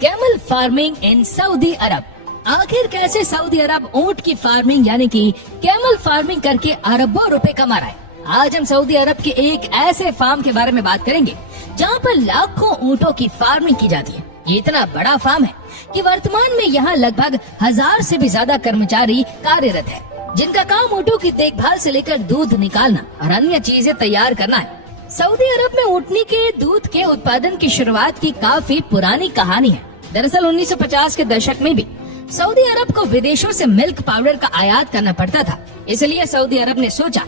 Camel farming in Saudi अरब। आखिर कैसे Saudi अरब ऊंट की फार्मिंग यानी कि कैमल फार्मिंग करके अरबों रुपए कमा रहा है। आज हम सऊदी अरब के एक ऐसे फार्म के बारे में बात करेंगे जहां पर लाखों ऊंटों की फार्मिंग की जाती है। ये इतना बड़ा फार्म है कि वर्तमान में यहाँ लगभग 1000 से भी ज्यादा कर्मचारी कार्यरत है, जिनका काम ऊंटों की देखभाल से लेकर दूध निकालना और अन्य चीजें तैयार करना है। सऊदी अरब में ऊँटनी के दूध के उत्पादन की शुरुआत की काफी पुरानी कहानी है। दरअसल 1950 के दशक में भी सऊदी अरब को विदेशों से मिल्क पाउडर का आयात करना पड़ता था। इसलिए सऊदी अरब ने सोचा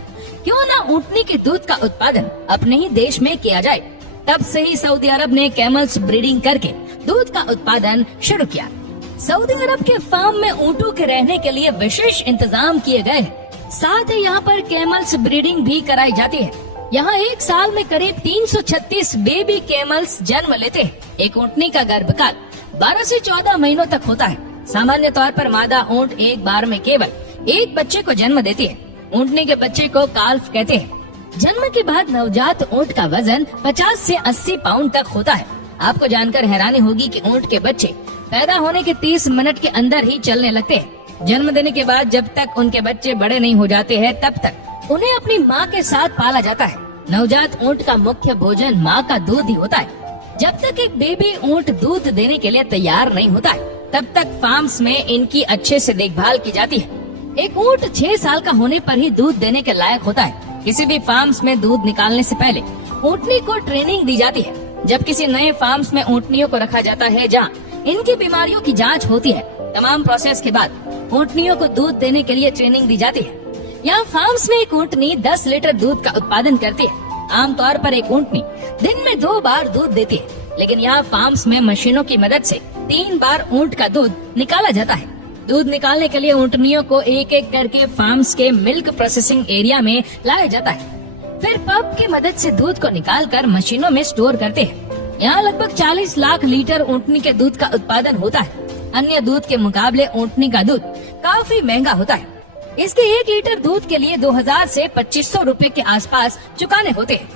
क्यों ना ऊँटनी के दूध का उत्पादन अपने ही देश में किया जाए। तब से ही सऊदी अरब ने कैमल्स ब्रीडिंग करके दूध का उत्पादन शुरू किया। सऊदी अरब के फार्म में ऊँटों के रहने के लिए विशेष इंतजाम किए गए हैं। साथ ही यहाँ पर कैमल्स ब्रीडिंग भी कराई जाती है। यहाँ एक साल में करीब 336 बेबी कैमल्स जन्म लेते हैं। एक ऊँटनी का गर्भकाल 12 से 14 महीनों तक होता है। सामान्य तौर पर मादा ऊँट एक बार में केवल एक बच्चे को जन्म देती है। ऊँटनी के बच्चे को काल्फ कहते हैं। जन्म के बाद नवजात ऊँट का वजन 50 से 80 पाउंड तक होता है। आपको जानकर हैरानी होगी कि ऊँट के बच्चे पैदा होने के 30 मिनट के अंदर ही चलने लगते हैं। जन्म देने के बाद जब तक उनके बच्चे बड़े नहीं हो जाते हैं तब तक उन्हें अपनी माँ के साथ पाला जाता है। नवजात ऊँट का मुख्य भोजन माँ का दूध ही होता है। जब तक एक बेबी ऊँट दूध देने के लिए तैयार नहीं होता है तब तक फार्म्स में इनकी अच्छे से देखभाल की जाती है। एक ऊँट 6 साल का होने पर ही दूध देने के लायक होता है। किसी भी फार्म्स में दूध निकालने से पहले ऊँटनी को ट्रेनिंग दी जाती है। जब किसी नए फार्म्स में ऊँटनियों को रखा जाता है जहाँ इनकी बीमारियों की जांच होती है, तमाम प्रोसेस के बाद ऊँटनियों को दूध देने के लिए ट्रेनिंग दी जाती है। यहाँ फार्म्स में एक ऊँटनी 10 लीटर दूध का उत्पादन करती है। आमतौर पर एक ऊँटनी दिन में 2 बार दूध देती है, लेकिन यहाँ फार्म्स में मशीनों की मदद से 3 बार ऊँट का दूध निकाला जाता है। दूध निकालने के लिए ऊँटनियों को एक एक करके फार्म्स के मिल्क प्रोसेसिंग एरिया में लाया जाता है। फिर पंप की मदद से दूध को निकालकर मशीनों में स्टोर करते हैं। यहाँ लगभग 40 लाख लीटर ऊँटनी के दूध का उत्पादन होता है। अन्य दूध के मुकाबले ऊँटनी का दूध काफी महंगा होता है। इसके 1 लीटर दूध के लिए 2000 से 2500 रुपए के आसपास चुकाने होते हैं।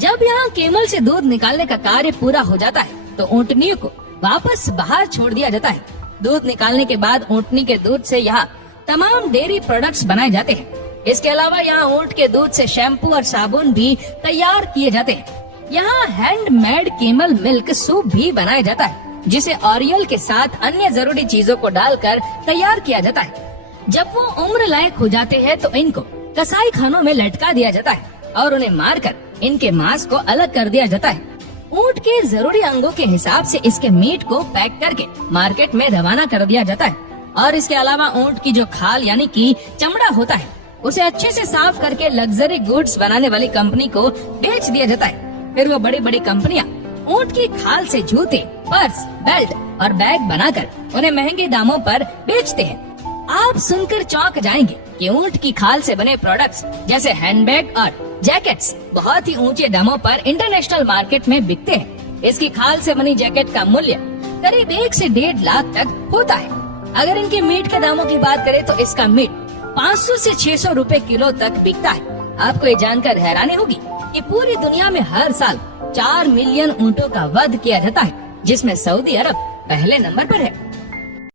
जब यहाँ केमल से दूध निकालने का कार्य पूरा हो जाता है तो ऊँटनियों को वापस बाहर छोड़ दिया जाता है। दूध निकालने के बाद ऊँटनी के दूध से यहाँ तमाम डेयरी प्रोडक्ट्स बनाए जाते हैं। इसके अलावा यहाँ ऊँट के दूध से शैम्पू और साबुन भी तैयार किए जाते हैं। यहाँ हैंडमेड केमल मिल्क सूप भी बनाया जाता है, जिसे ऑरियल के साथ अन्य जरूरी चीजों को डालकर तैयार किया जाता है। जब वो उम्र लायक हो जाते हैं तो इनको कसाई खानों में लटका दिया जाता है और उन्हें मारकर इनके मांस को अलग कर दिया जाता है। ऊँट के जरूरी अंगों के हिसाब से इसके मीट को पैक करके मार्केट में रवाना कर दिया जाता है। और इसके अलावा ऊँट की जो खाल यानी कि चमड़ा होता है उसे अच्छे से साफ करके लग्जरी गुड्स बनाने वाली कंपनी को बेच दिया जाता है। फिर वो बड़ी बड़ी कंपनियां ऊँट की खाल से जूते, पर्स, बेल्ट और बैग बनाकर उन्हें महंगे दामों पर बेचते हैं। आप सुनकर चौंक जाएंगे कि ऊँट की खाल से बने प्रोडक्ट्स जैसे हैंडबैग और जैकेट्स बहुत ही ऊंचे दामों पर इंटरनेशनल मार्केट में बिकते हैं। इसकी खाल से बनी जैकेट का मूल्य करीब 1 से 1.5 लाख तक होता है। अगर इनके मीट के दामों की बात करें तो इसका मीट 500 से 600 रुपए किलो तक बिकता है। आपको ये जानकर हैरानी होगी कि पूरी दुनिया में हर साल 4 मिलियन ऊँटों का वध किया जाता है, जिसमें सऊदी अरब पहले नंबर पर है।